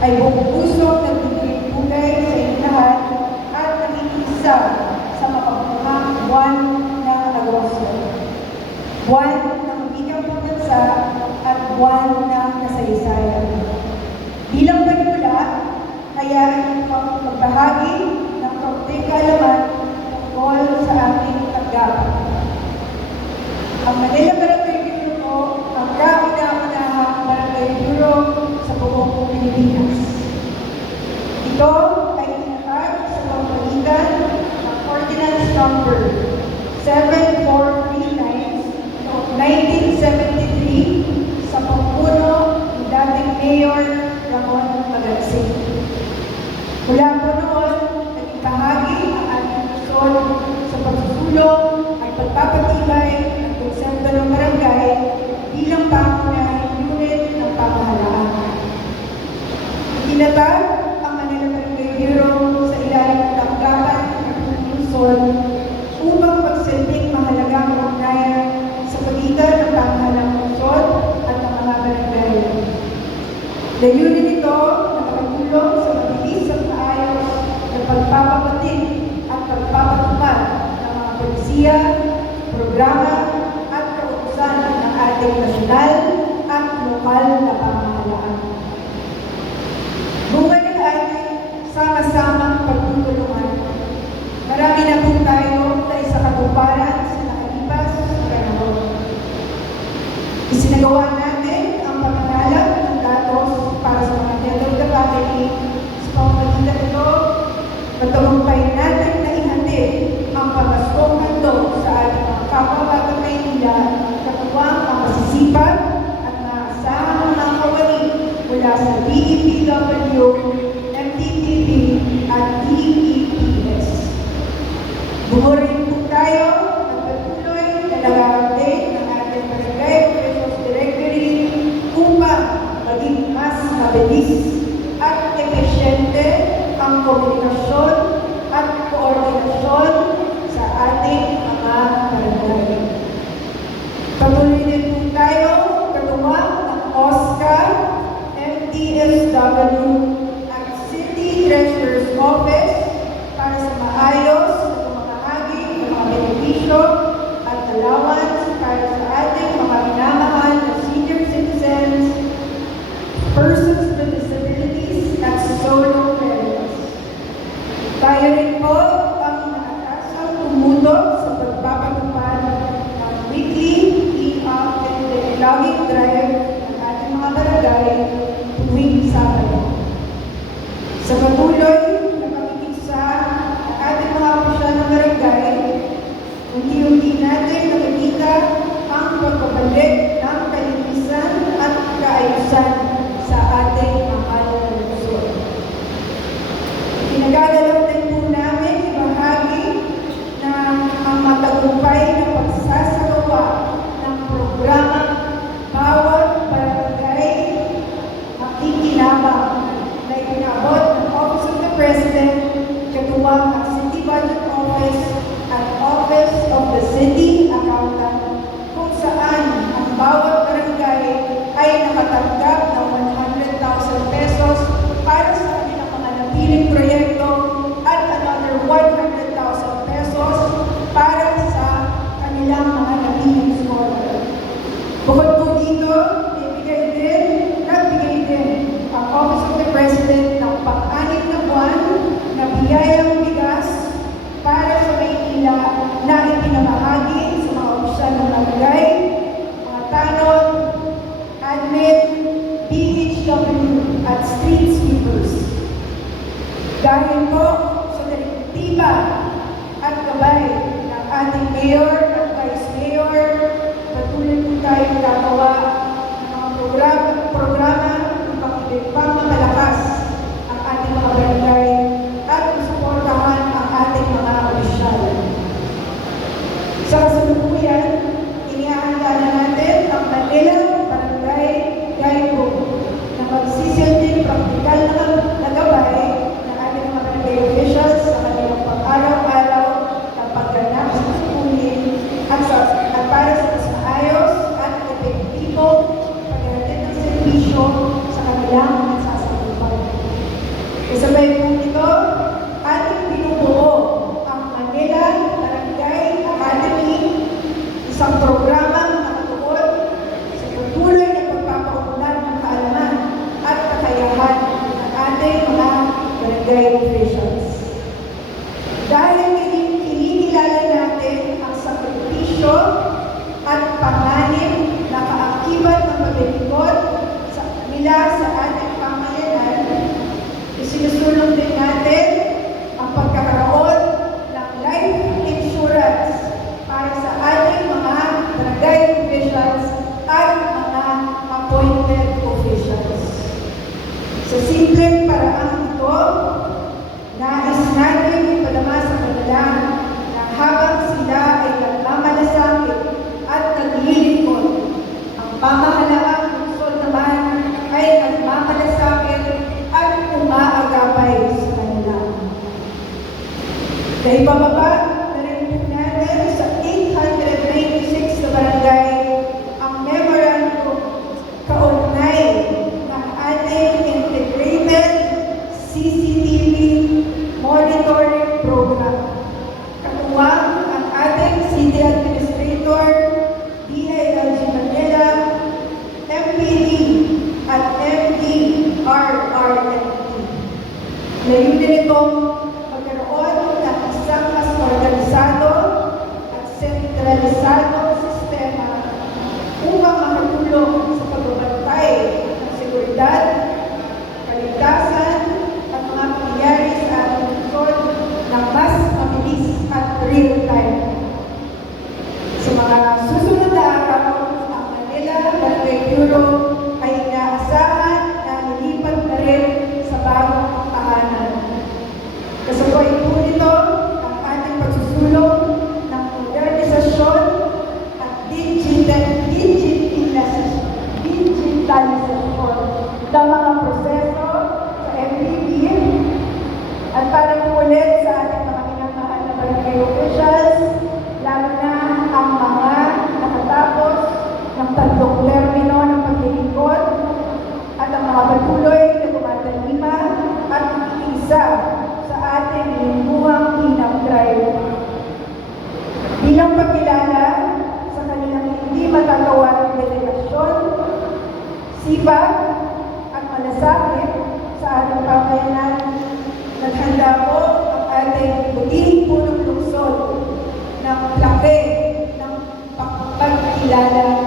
ay buong puso nagbibigay-bugay sa inyong lahat at nakikisa sa mapagmahang buwan ng Agosto. Buwan ng bigang pagbansa at buwan ng kasaysayan. Bilang panimula, kaya magbahagi ng kaunting kaalaman tungkol sa ating tanggapan. Ang Manila Barangay Bureau ang kauna-unahang barangay bureau sa buong Pilipinas. Ito ay tinatag sa pamamagitan ng Ordinance Number 7439 noong 1973 sa pamumuno ni dating Mayor Ramon Magansing. Mula po noon, naging bahagi ang ating Luzon sa pagsusulong at pagpapatibay ng konsepto ng barangay bilang pangunahing unit ng pamahalaan. Itinatag ang Manila Barangay Bureau sa ilalim ng tanggapan ng Luzon upang magsilbing mahalagang ugnayan sa pagitan ng pamahalang Luzon at ng mga barangay. Layunin nito na makatulong sa mabilis at maayos na pagpapabatid at pagpapatupad ng mga polisiya, programa at kautusan ng ating nasyonal at lokal na pamahalaan. Bunga ng ating sama-samang pagtutulungan, marami na po tayo na isa katuparan sa nakalipas na panahon. Isinagawa natin ang pagkakalat ng datos para sa mga head of the family. Sa pamamagitan nito, matagumpay natin na ihatid ang pamaskong handog sa ating mga kapwa-batang Maynila, katuwang ang masisipag at maasahang mga kawani mula sa DEPW, MTTP at DEPS. Bumurin po tayo at patuloy na nag-update ng ating Barangay Operations Directory upang maging mas mabilis at epesyente ang komunikasyon at koordinasyon sa ating mga barangay. Patuloy din po tayo katuwang ng OSCA, MTSW at City Treasurer's Office para sa maayos na pamamahagi ng mga benepisyo at allowance para sa ating mga minamahal na senior citizens, persons with disabilities at solo parents. Tayo rin po ang nakatasang tumutok sa pagpapatupad ng weekly e-up and logging drive ng ating mga barangay tuwing Sabado. Sa patuloy na pakikisa ng ating mga opisyal ng barangay, unti-unti natin nakikita ang pagbabalik ng kalinisan at kaayusan sa ating mahal na Luzon. Pinagagalaw din po namin ibahagi na ang matagumpay na pagsasagawa ng programa bawat barangay makikinabang na itinabot ng Office of the President, katuwang ang City Budget Office at Office of the City Accountant, kung saan ang bawat barangay ay nakatanggap ng 100,000 pesos para sa kanilang mga napiling proyekto at another 100,000 pesos para sa kanilang mga napiling scholar. Bukod po dito, nagbigay din ang Office of the President ng pang-anim na buwan na biyayang bigas para sa Maynila na ipinamahagi sa mga opisyal ng barangay, mga tanod, admin, DHW at street sweepers. Dahil po sa direktiba at gabay ng ating Mayor at Vice Mayor, patuloy po tayong gagawa ng mga programa upang mapalakas ang ating mga barangay at suportahan ang ating mga opisyal. Sa kasalukuyan, inihahanda na natin ang Manila Barangay Guidebook na magsisilbing praktikal na gabay ng ating mga barangay officials sa kanilang pang-araw-araw na pagganap sa pagkunin at para sa mas maayos at epektibong paghahatid ng serbisyo sa kanilang nasasakupan. Kasabay po ito, ating binubuo ang Manila Barangay Academy, isang programang nakatuon sa patuloy na pagpapaunlad ng kaalaman at kakayahan ng ating mga barangay officials. Dahil kinikilala natin ang sakripisyo at panganib na kaakibat ng paglilingkod nila sa ating pamayanan, isinusulong din natin ang pagkakaroon ng life insurance para sa ating mga barangay officials at mga appointed officials. Sa simpleng paraan ito, nais natin ipadama sa kanila na habang sila ay nagmamalasakit at naglilingkod, ang pamahalaang lungsod naman ay nagmamalasakit at umaagapay sa kanila. Kaya bababa na rin po natin sa 896 na barangay ang memorandum kaugnay ng ating integrated CCTV monitoring program. Katuwang ang ating City Administrator, DILG Manila, MPD at MDRRMP. Layunin itong magkaroon ng isang mas organisado at sentralisadong sistema upang makatulong sa pagbabantay ng seguridad, kaligtasan, at mga pangyayari sa ating lungsod ng mas mabilis at real time. Sa mga susunod na araw, ang Manila Barangay Bureau ay inaasahan na lilipat na rin sa bagong tahanan. Kasabay po nito ang ating pagsusulong ng modernisasyon at digitalisasyon ng mga proseso sa MPP at para po ulit sa ating mga minamahal na barangay officials, lalo na ang mga nakatapos ng tatlong termino ng paglilingkod at ang mga patuloy na tumatalima at iisa sa ating lingguhang hinap drive. Bilang pagkilala sa kanilang hindi matatawaring dedikasyon, sipag at malasakit sa ating pamayanan, naghanda po ang ating buting punong lungsod ng plaque ng pagkilala